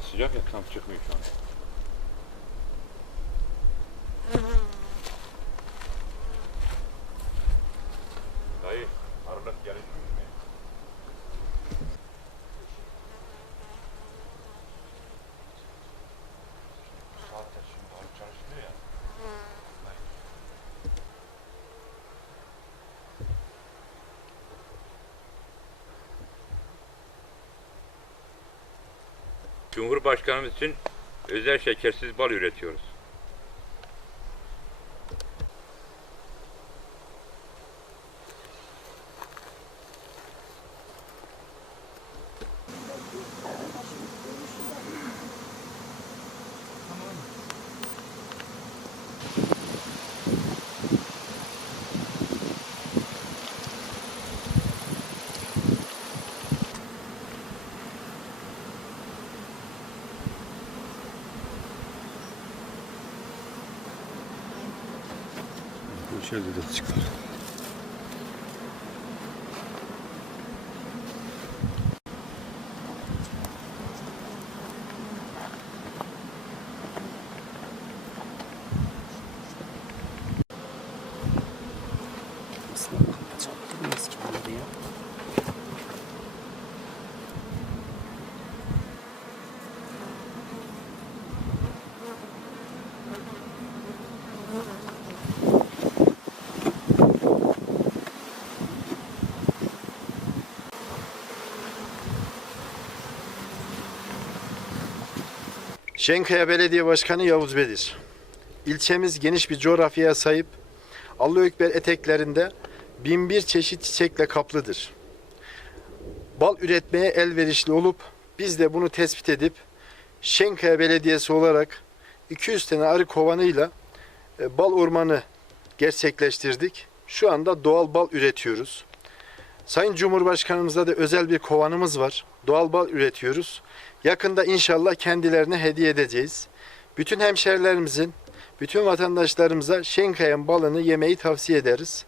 Sıcak ya tam çıkmıyor şu an. Cumhurbaşkanımız için özel şekersiz bal üretiyoruz. Şöyle de çıkar. Şenkaya Belediye Başkanı Yavuz Bedir. İlçemiz geniş bir coğrafyaya sahip. Allıökber eteklerinde binbir çeşit çiçekle kaplıdır. Bal üretmeye elverişli olup biz de bunu tespit edip Şenkaya Belediyesi olarak 200 tane arı kovanıyla e, bal ormanı gerçekleştirdik. Şu anda doğal bal üretiyoruz. Sayın Cumhurbaşkanımıza da özel bir kovanımız var. Doğal bal üretiyoruz. Yakında inşallah kendilerine hediye edeceğiz. Bütün hemşerilerimizin, bütün vatandaşlarımıza Şenkaya'nın balını yemeyi tavsiye ederiz.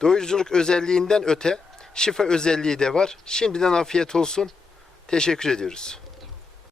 Doyuruculuk özelliğinden öte şifa özelliği de var. Şimdiden afiyet olsun. Teşekkür ediyoruz.